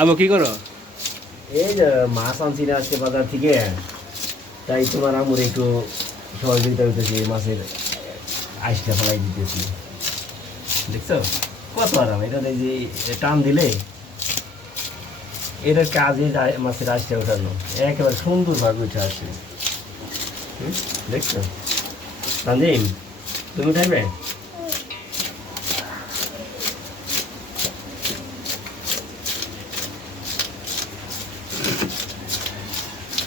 আবু, কি করো? এই যে মাছ আনছি না আজকে বাজার থেকে। তাই তোমার আমুর একটু সহযোগিতা করতেছি মাছের আইসটা ফেলাই দিতেছি। দেখছ? কত আরাম, এটা যে টান দিলে, এটার কাজে মাছের আইসটা ওঠানো, একেবারে সুন্দরভাবে উঠে আসে। দেখছ? তানজিম, তুমি উঠাইবে?